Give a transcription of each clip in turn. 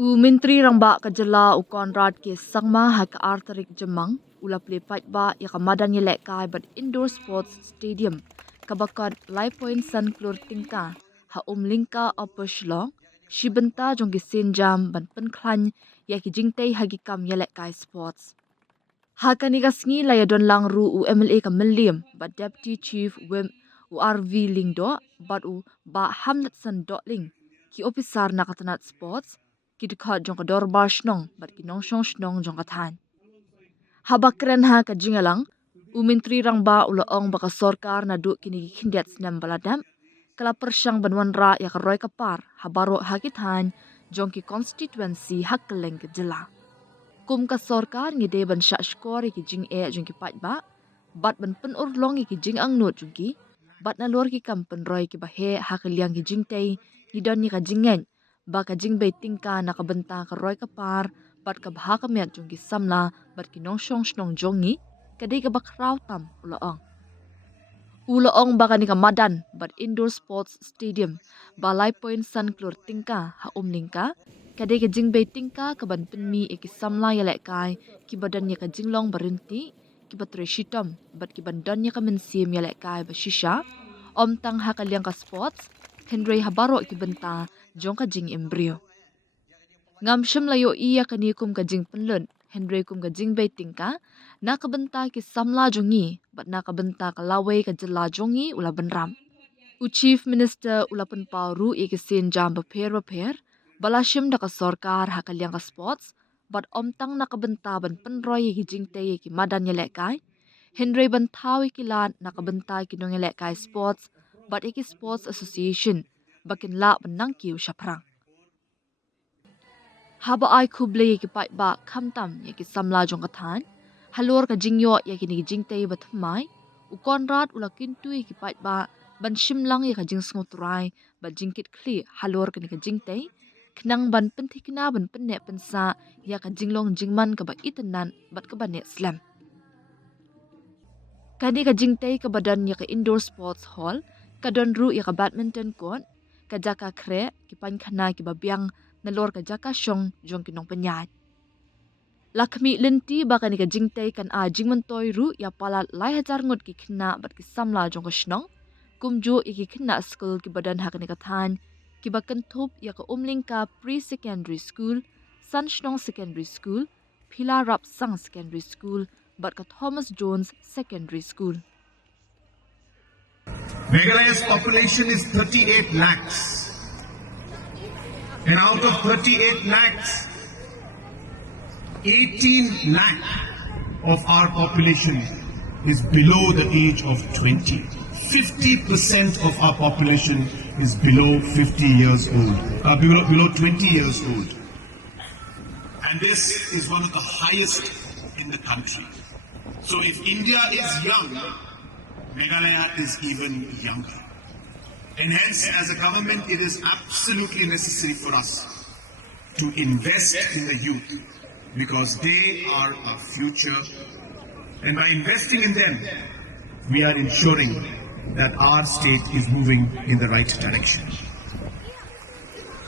Menteri Rangba Kajala u Konrad ke sangma hak arterik Jemang ula Plie ba ya madan yelek kai but indoor sports stadium kabakat Plie Point San Klur tingka ha Umlyngka upper Shillong shibenta jong ki senjam ban penklan ya ki jingtei hagi kam yelek kai sports hakani gasngi layadon lang ru u MLA ka Milliam but deputy chief Wim u RV Lingdo but u ba Hamlet San Dotling ki officer nakatanat sports ki dikhat jong ka dorbar shnong bat ki nong shong shnong jong ka than habakren ha ka jingalang u menteri rangba ula ong baka sorkar na du kini khindiat snam baladam kala persyang banwanra ya ka roy ka par habaro hakithan jong ki constituency hakkeleng ke jela kum ka sorkar ngi de ban sha skor ki jing e jong ki ba bat ban pen urlong ki jing ang not jong ki bat na lor ki kam pen roy ki ba he hakeliang ki jing tei ni don ni ka jingen ba ka jing bei tingka na ka benta ka roy ka par bat ka bha ka met jong ki samla bat ki nong shong snong jong ni ka de ka ba kraw tam ula ong ba ka ni ka madan bat indoor sports stadium ba Plie Point San Klur tingka ha Umlyngka ka de ka jing bei tingka ka ban pen mi e ki samla ya lek kai ki badan ya ka jinglong barinti ki batre shitam bat ki bandan ya ka mensim ya lek kai ba shisha om tang ha ka liang ka sports Henry habaro ki benta jong ka jing embryo ngam shim layo iya ka ni kum ka jing penlun Henry kum ka jing bei tingka na ka benta ki samla jongi bat na ka benta ka lawe ka jela jongi ula benram u chief minister ula pen paru e ki sen jam ba pher bala shim da ka sorkar ha ka liang ka sports bat om tang na ka benta ban penroy ki jing te ki madan ye lek kai Henry ban thawi ki lan na ka benta ki nong ye lek kai sports but e ki sports association bakin la ban nang kiu shaprang haba ai khuble ye ki ba khamtam ye ki samla jong ka than halor ka jingyo ye ki ni jingte ba thmai u konrad ula kintu ye ki ba ban shimlang ye ka jing sngoturai ba jingkit khli halor ka ni ka jingte khnang ban penthikna ban penne pensa ya ka jinglong jingman ka ba itanan bat ka ba ne slam kani ka jingte ka badan ye ka indoor sports hall ka don ru ye ka badminton court ka jaka khre ki pan khana ki ba biang na lor ka jaka shong jong ki nong panyat lakmi lenti ba kani ka jingte kan a jingman toy ru ya palat lai hajar ngot ki khna bat ki samla jong ka shnong kumjo iki khna school ki badan ha kani ka than ki ba kan thup ya ka Umlyngka pre-secondary school Sanshnong secondary school Phila Rap Sang secondary school but ka Thomas Jones secondary school Meghalaya's population is 38 lakhs. And out of 38 lakhs, 18 lakh of our population is below the age of 20. 50% of our population is below 50 years old, below 20 years old. And this is one of the highest in the country. So if India is young, Meghalaya is even younger. And hence, as a government, it is absolutely necessary for us to invest in the youth because they are our future. And by investing in them, we are ensuring that our state is moving in the right direction.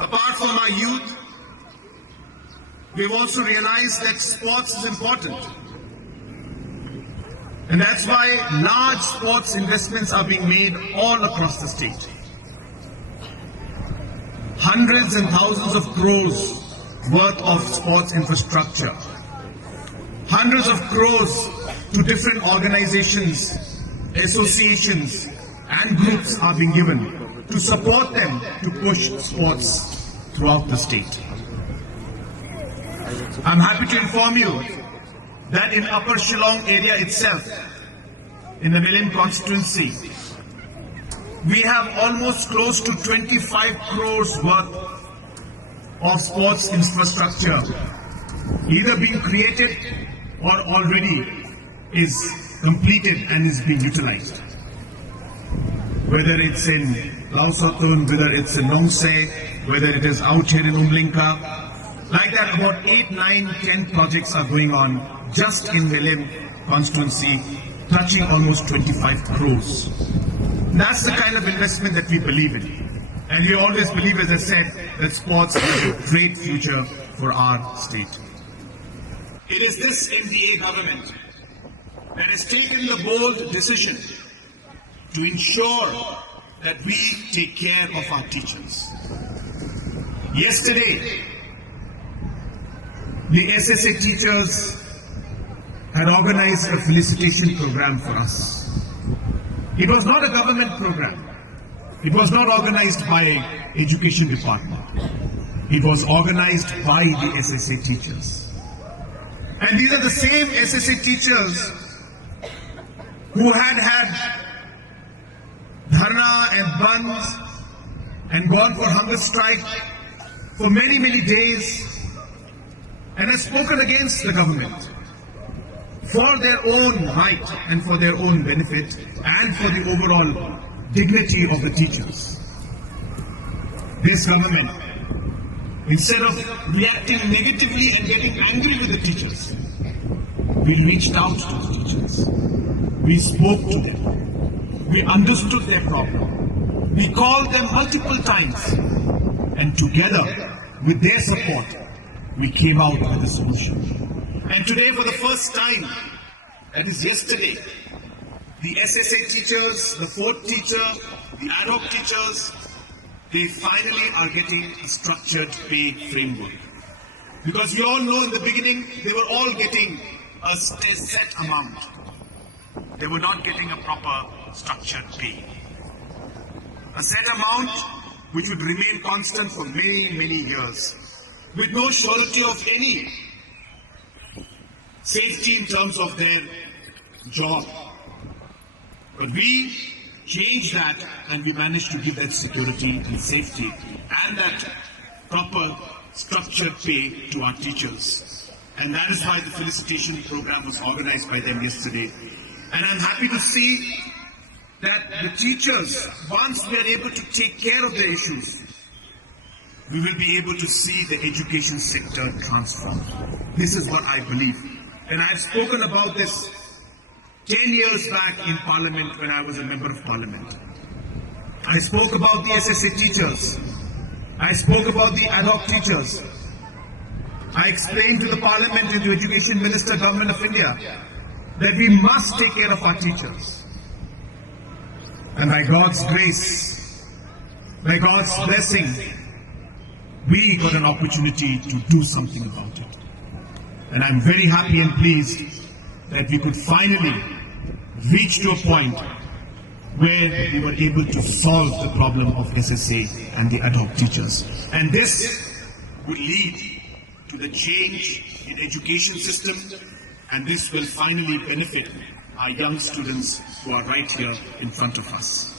Apart from our youth, we've also realized that sports is important. And that's why large sports investments are being made all across the state. Hundreds and thousands of crores worth of sports infrastructure. Hundreds of crores to different organizations, associations and groups are being given to support them to push sports throughout the state. I'm happy to inform you that in Upper Shillong area itself, in the Meghalaya constituency, we have almost close to 25 crores worth of sports infrastructure either being created or already is completed and is being utilized. Whether it's in Lausatun, whether it's in Nongse, whether it is out here in Umlyngka, like that about 8, 9, 10 projects are going on just in Meghalaya constituency, touching almost 25 crores. That's the kind of investment that we believe in. And we always believe, as I said, that sports is a great future for our state. It is this MDA government that has taken the bold decision to ensure that we take care of our teachers. Yesterday, the SSA teachers had organized a felicitation program for us. It was not a government program. It was not organized by Education Department. It was organized by the SSA teachers. And these are the same SSA teachers who had dharna and bands and gone for hunger strike for many, many days and has spoken against the government for their own right and for their own benefit and for the overall dignity of the teachers. This government, instead of reacting negatively and getting angry with the teachers, we reached out to the teachers. We spoke to them. We understood their problem. We called them multiple times. And together, with their support, we came out with a solution. And today, for the first time, that is yesterday, the SSA teachers, the fourth teacher, the ad hoc teachers, they finally are getting a structured pay framework. Because we all know in the beginning, they were all getting a set amount. They were not getting a proper structured pay. A set amount which would remain constant for many, many years, with no surety of any safety in terms of their job. But we changed that and we managed to give that security and safety and that proper structured pay to our teachers. And that is why the felicitation program was organized by them yesterday. And I'm happy to see that the teachers, once we are able to take care of their issues, we will be able to see the education sector transform. This is what I believe. And I've spoken about this 10 years back in Parliament when I was a member of Parliament. I spoke about the SSA teachers. I spoke about the ad hoc teachers. I explained to the Parliament and to Education Minister, Government of India, that we must take care of our teachers. And by God's grace, by God's blessing, we got an opportunity to do something about it. And I'm very happy and pleased that we could finally reach to a point where we were able to solve the problem of SSA and the ad hoc teachers. And this will lead to the change in education system, and this will finally benefit our young students who are right here in front of us.